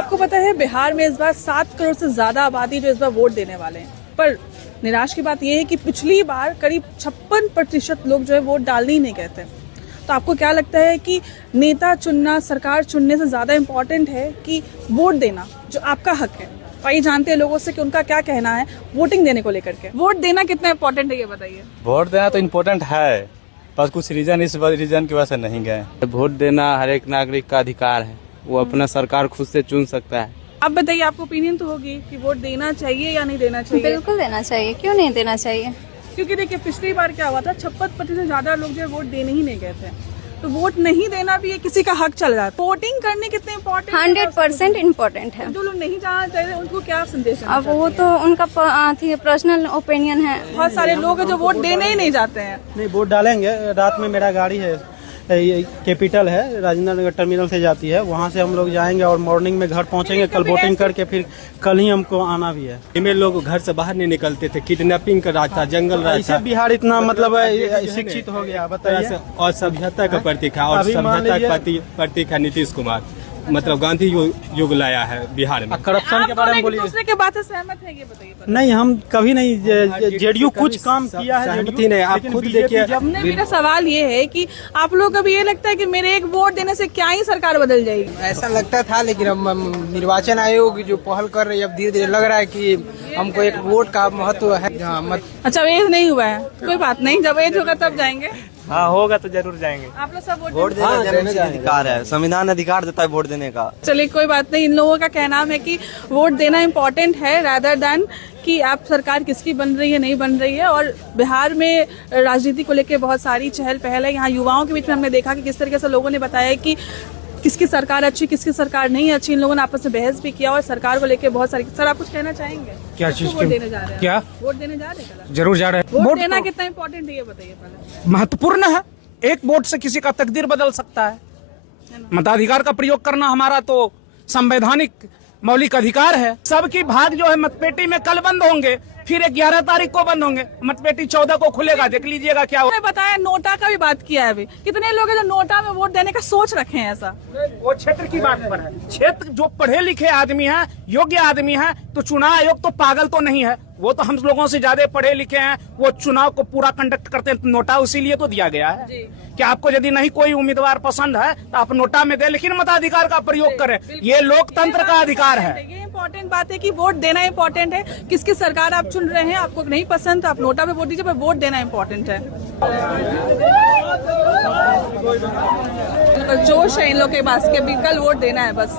आपको पता है बिहार में इस बार 7 करोड़ से ज्यादा आबादी जो इस बार वोट देने वाले हैं, पर निराश की बात यह है कि पिछली बार करीब 56% लोग जो है वोट डालने ही नहीं गए थे। तो आपको क्या लगता है कि नेता चुनना सरकार चुनने से ज्यादा इम्पोर्टेंट है कि वोट देना जो आपका हक है? आइए जानते हैं लोगों से कि उनका क्या कहना है वोटिंग देने को लेकर के। वोट देना कितना इम्पोर्टेंट है ये बताइए। वोट देना तो इम्पोर्टेंट है, पर कुछ रीजन इस रीजन की वजह से नहीं गए। वोट देना हर एक नागरिक का अधिकार है, वो अपना सरकार खुद से चुन सकता है। आप बताइए, आपको ओपिनियन तो होगी कि वोट देना चाहिए या नहीं देना चाहिए? बिल्कुल देना चाहिए, क्यों नहीं देना चाहिए। क्योंकि देखिए पिछली बार क्या हुआ था, 56% से ज्यादा लोग जो है वोट देने ही नहीं गए थे। तो वोट नहीं देना भी किसी का हक चल रहा है। वोटिंग करने कितने इम्पोर्टेंट 100% इम्पोर्टेंट है। जो लोग नहीं जाना चाहिए उनको क्या संदेश? अब वो तो उनका पर्सनल ओपिनियन है। बहुत सारे लोग हैं जो वोट देने ही नहीं जाते हैं। नहीं, वोट डालेंगे। रात में मेरा गाड़ी है, कैपिटल है, राजेंद्र नगर टर्मिनल से जाती है, वहाँ से हम लोग जाएंगे और मॉर्निंग में घर पहुँचेंगे। कल वोटिंग करके फिर कल ही हमको आना भी है। में लोग घर से बाहर नहीं निकलते थे, किडनैपिंग कर रहा था, जंगल रहा था। बिहार इतना मतलब शिक्षित हो गया, बताइए। और सभ्यता का प्रतीक है, और सभ्यता का प्रतीक है नीतीश कुमार, मतलब गांधी युग लाया है बिहार में। करप्शन के बारे में बोलिए। दूसरे के बात से सहमत है ये बताइए। नहीं, हम कभी नहीं, जेडीयू कुछ काम किया है, सहमति नहीं। आप खुद देखिए। मेरा सवाल ये है कि आप लोग कभी ये लगता है कि मेरे एक वोट देने से क्या ही सरकार बदल जाएगी? ऐसा लगता था, लेकिन अब निर्वाचन आयोग जो पहल कर रही है, अब धीरे धीरे लग रहा है कि हमको एक वोट का महत्व है। अच्छा, एज नहीं हुआ है, कोई बात नहीं, जब एज होगा तब जाएंगे। हाँ, होगा तो जरूर जाएंगे। आप लोग सब वोट देने का अधिकार है, संविधान अधिकार देता है वोट देने का। चलिए कोई बात नहीं। इन लोगों का कहना है कि वोट देना इम्पोर्टेंट है रादर देन कि आप सरकार किसकी बन रही है नहीं बन रही है। और बिहार में राजनीति को लेकर बहुत सारी चहल पहल है। यहाँ युवाओं के बीच में हमने देखा कि किस तरीके से लोगों ने बताया कि किसकी सरकार अच्छी किसकी सरकार नहीं अच्छी। इन लोगों ने आपस में बहस भी किया और सरकार को लेकर बहुत सारी। सर, आप कुछ कहना चाहेंगे? क्या चीज? वोट देने जा रहे हैं? क्या वोट देने जा रहे हैं? जरूर जा रहे हैं। वोट देना कितना इम्पोर्टेंट है ये बताइए पहले। महत्वपूर्ण है, एक वोट से किसी का तकदीर बदल सकता है। मताधिकार का प्रयोग करना हमारा तो संवैधानिक मौलिक अधिकार है। सबकी भाग जो है मतपेटी में कल बंद होंगे, फिर 11 तारीख को बंद होंगे, मतपेटी 14 को खुलेगा। देख लीजिएगा क्या होगा। बताया, नोटा का भी बात किया है। अभी कितने लोग हैं जो नोटा में वोट देने का सोच रखे हैं? ऐसा वो क्षेत्र की बात पर है। क्षेत्र जो पढ़े लिखे आदमी है, योग्य आदमी है, तो चुनाव आयोग तो पागल तो नहीं है। वो तो हम लोगों से ज्यादा पढ़े लिखे हैं, वो चुनाव को पूरा कंडक्ट करते हैं। तो नोटा उसीलिए तो दिया गया है कि आपको यदि नहीं कोई उम्मीदवार पसंद है तो आप नोटा में दे, लेकिन मताधिकार का प्रयोग करें। ये लोकतंत्र का अधिकार है। ये इम्पोर्टेंट बात है कि वोट देना इम्पोर्टेंट है। किसकी सरकार आप चुन रहे हैं, आपको नहीं पसंद तो आप नोटा पे वोट दीजिए, पर वोट देना इम्पोर्टेंट है। जोश है इन लोग के पास के भी कल वोट देना है बस।